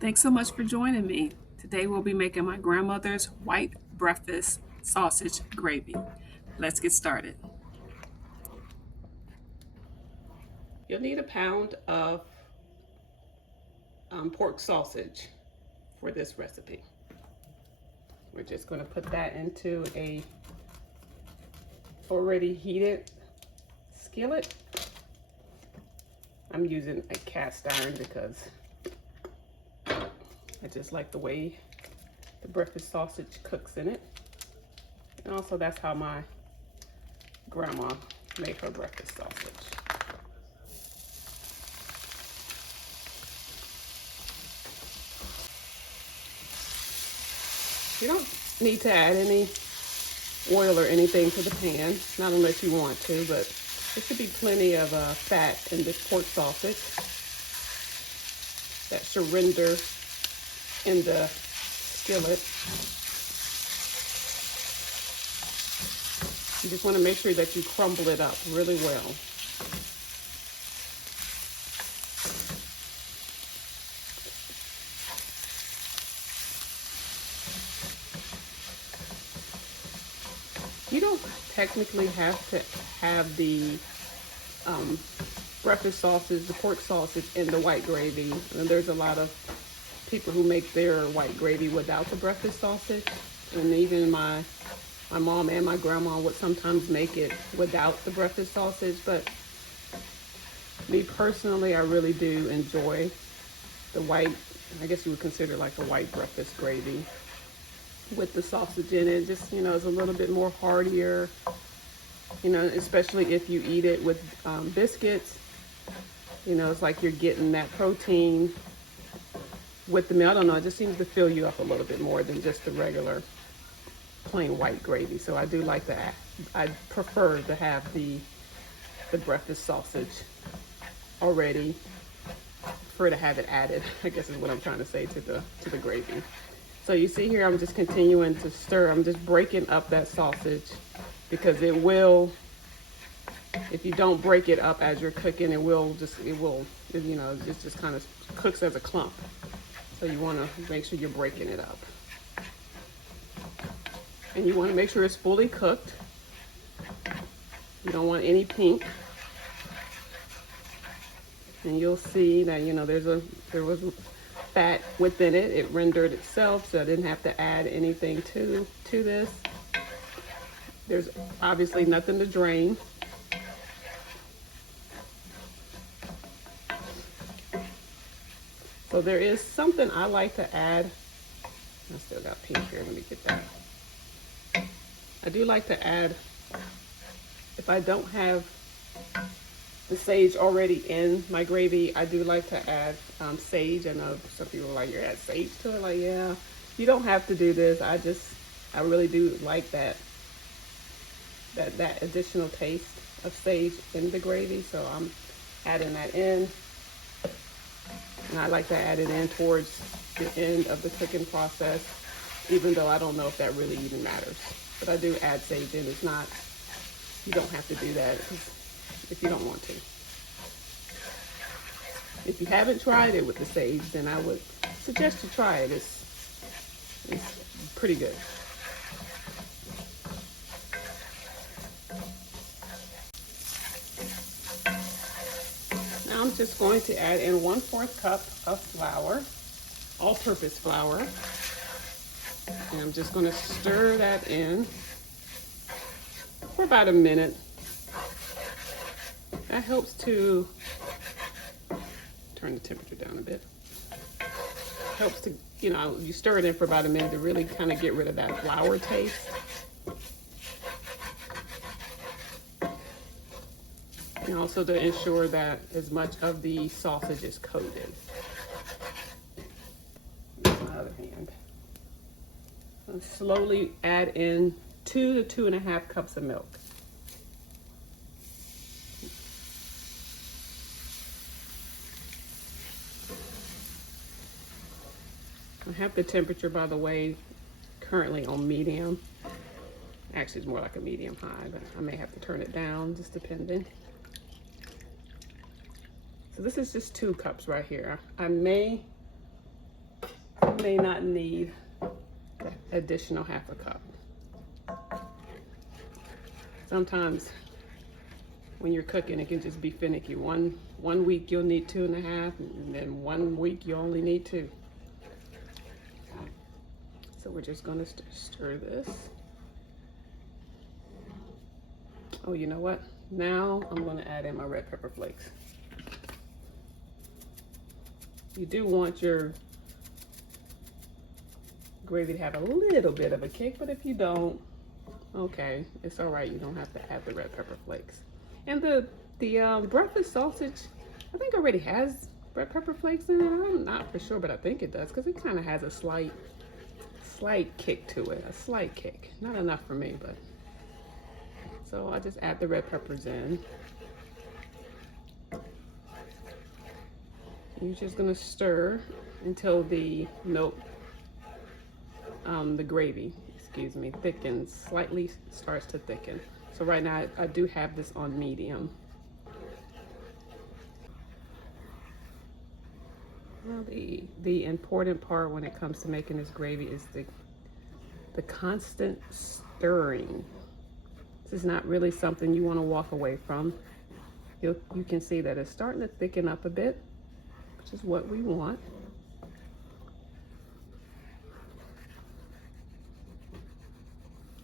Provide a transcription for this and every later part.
Thanks so much for joining me. Today we'll be making my grandmother's white breakfast sausage gravy. Let's get started. You'll need a pound of pork sausage for this recipe. We're just going to put that into a already heated skillet. I'm using a cast iron because I just like the way the breakfast sausage cooks in it. And also that's how my grandma made her breakfast sausage. You don't need to add any oil or anything to the pan, not unless you want to, but there should be plenty of fat in this pork sausage that should render in the skillet. You just want to make sure that you crumble it up really well. You don't technically have to have the breakfast sausage, the pork sausage, in the white gravy. And there's a lot of people who make their white gravy without the breakfast sausage. And even my mom and my grandma would sometimes make it without the breakfast sausage. But me personally, I really do enjoy the white, I guess you would consider like a white breakfast gravy with the sausage in it. Just, it's a little bit more heartier, especially if you eat it with biscuits. It's like you're getting that protein with the meal. I don't know, it just seems to fill you up a little bit more than just the regular plain white gravy. So I do like that. I prefer to have the breakfast sausage already, prefer to have it added, I guess is what I'm trying to say, to the gravy. So you see here, I'm just continuing to stir. I'm just breaking up that sausage because it will, if you don't break it up as you're cooking, it just kind of cooks as a clump. So you want to make sure you're breaking it up. And you want to make sure it's fully cooked. You don't want any pink. And you'll see that, there was fat within it. It rendered itself, so I didn't have to add anything to this. There's obviously nothing to drain. So there is something I like to add. I still got pink here, let me get that. I do like to add, if I don't have the sage already in my gravy, I do like to add sage. I know some people are like, you add sage to it? Like, yeah, you don't have to do this. I really do like that additional taste of sage in the gravy. So I'm adding that in. And I like to add it in towards the end of the cooking process, even though I don't know if that really even matters. But I do add sage in. It's not, you don't have to do that if you don't want to. If you haven't tried it with the sage, then I would suggest you try it. It's pretty good. Now I'm just going to add in 1/4 cup of flour, all-purpose flour. And I'm just going to stir that in for about a minute. That helps to turn the temperature down a bit. Helps to, you stir it in for about a minute to really kind of get rid of that flour taste. And also to ensure that as much of the sausage is coated. On my other hand, I'll slowly add in 2 to 2.5 cups of milk. I have the temperature, by the way, currently on medium. Actually, it's more like a medium high, but I may have to turn it down, just depending. So this is just 2 cups right here. I may You may not need the additional half a cup. Sometimes when you're cooking, it can just be finicky. One week you'll need 2.5, and then 1 week you only need 2. So we're just gonna stir this. Oh, you know what? Now I'm gonna add in my red pepper flakes. You do want your gravy to have a little bit of a kick, but if you don't, okay, it's all right. You don't have to add the red pepper flakes. And the breakfast sausage, I think already has red pepper flakes in it. I'm not for sure, but I think it does, because it kind of has a slight kick to it, a slight kick. Not enough for me, but so I just add the red peppers in. You're just gonna stir until the milk, the gravy, excuse me, thickens, slightly starts to thicken. So right now I do have this on medium. Now the important part when it comes to making this gravy is the constant stirring. This is not really something you want to walk away from. You can see that it's starting to thicken up a bit, which is what we want.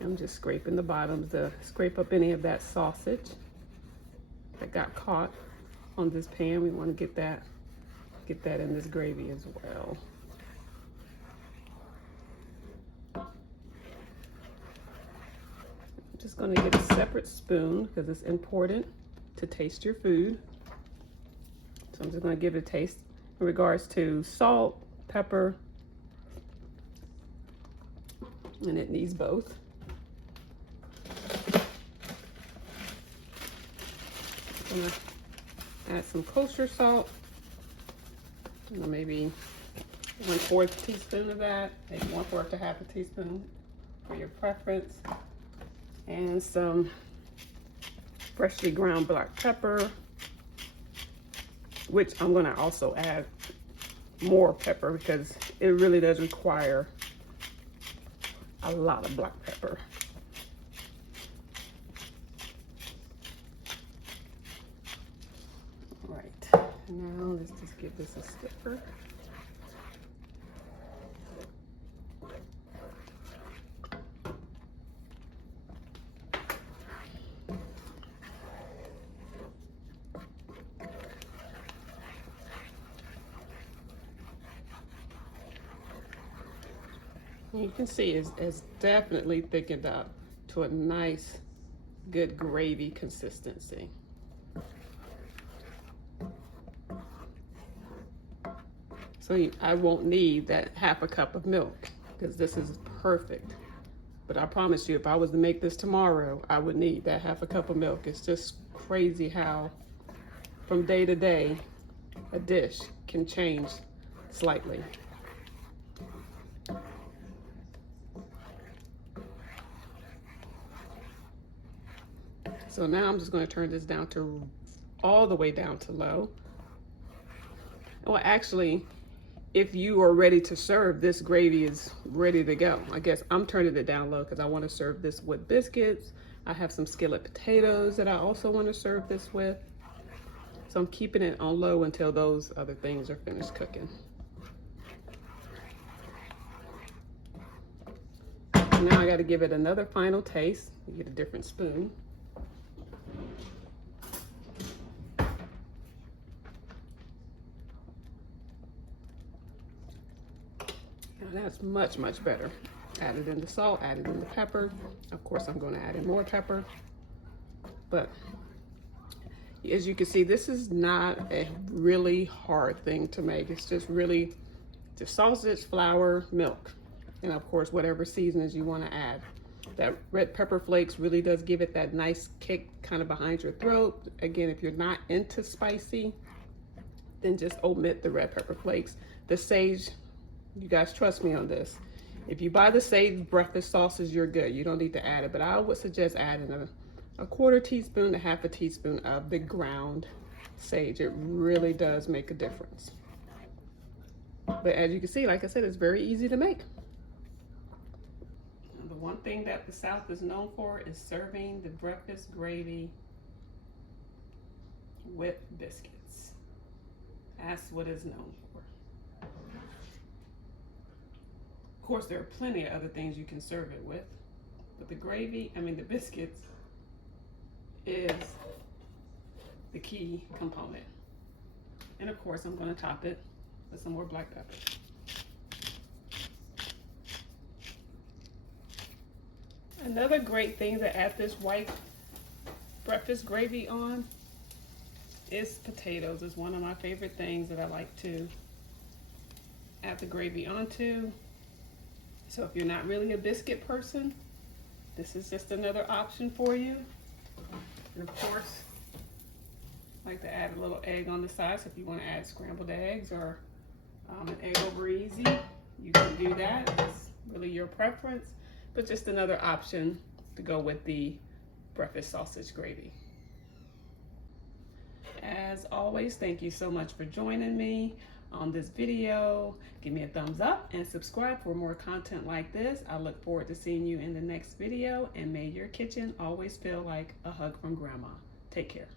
I'm just scraping the bottoms to scrape up any of that sausage that got caught on this pan. We want to get that in this gravy as well. I'm just going to get a separate spoon because it's important to taste your food. So I'm just going to give it a taste in regards to salt, pepper, and it needs both. I'm going to add some kosher salt, maybe 1/4 teaspoon of that, maybe 1/4 to 1/2 teaspoon for your preference, and some freshly ground black pepper, which I'm going to also add more pepper because it really does require a lot of black pepper. All right, now let's just give this a stir. You can see it's definitely thickened up to a nice, good gravy consistency. So I won't need that 1/2 cup of milk because this is perfect. But I promise you, if I was to make this tomorrow, I would need that 1/2 cup of milk. It's just crazy how from day to day, a dish can change slightly. So now I'm just going to turn this down to all the way down to low. Well, actually, if you are ready to serve, this gravy is ready to go. I guess I'm turning it down low because I want to serve this with biscuits. I have some skillet potatoes that I also want to serve this with. So I'm keeping it on low until those other things are finished cooking. Now I got to give it another final taste. You get a different spoon. That's much, much better. Added in the salt, added in the pepper. Of course, I'm going to add in more pepper. But as you can see, this is not a really hard thing to make. It's just really just sausage, flour, milk, and of course, whatever seasonings you want to add. That red pepper flakes really does give it that nice kick kind of behind your throat. Again, if you're not into spicy, then just omit the red pepper flakes. The sage, you guys trust me on this. If you buy the sage breakfast sauces, you're good. You don't need to add it, but I would suggest adding a 1/4 teaspoon to 1/2 teaspoon of the ground sage. It really does make a difference. But as you can see, like I said, it's very easy to make. And the one thing that the South is known for is serving the breakfast gravy with biscuits. That's what it's known for. Of course, there are plenty of other things you can serve it with, but the biscuits is the key component. And of course, I'm going to top it with some more black pepper. Another great thing to add this white breakfast gravy on is potatoes. It's one of my favorite things that I like to add the gravy onto. So if you're not really a biscuit person, this is just another option for you. And of course, I like to add a little egg on the side. So if you want to add scrambled eggs or an egg over easy, you can do that. It's really your preference, but just another option to go with the breakfast sausage gravy. As always, thank you so much for joining me on this video. Give me a thumbs up and subscribe for more content like this. I look forward to seeing you in the next video, and may your kitchen always feel like a hug from grandma. Take care.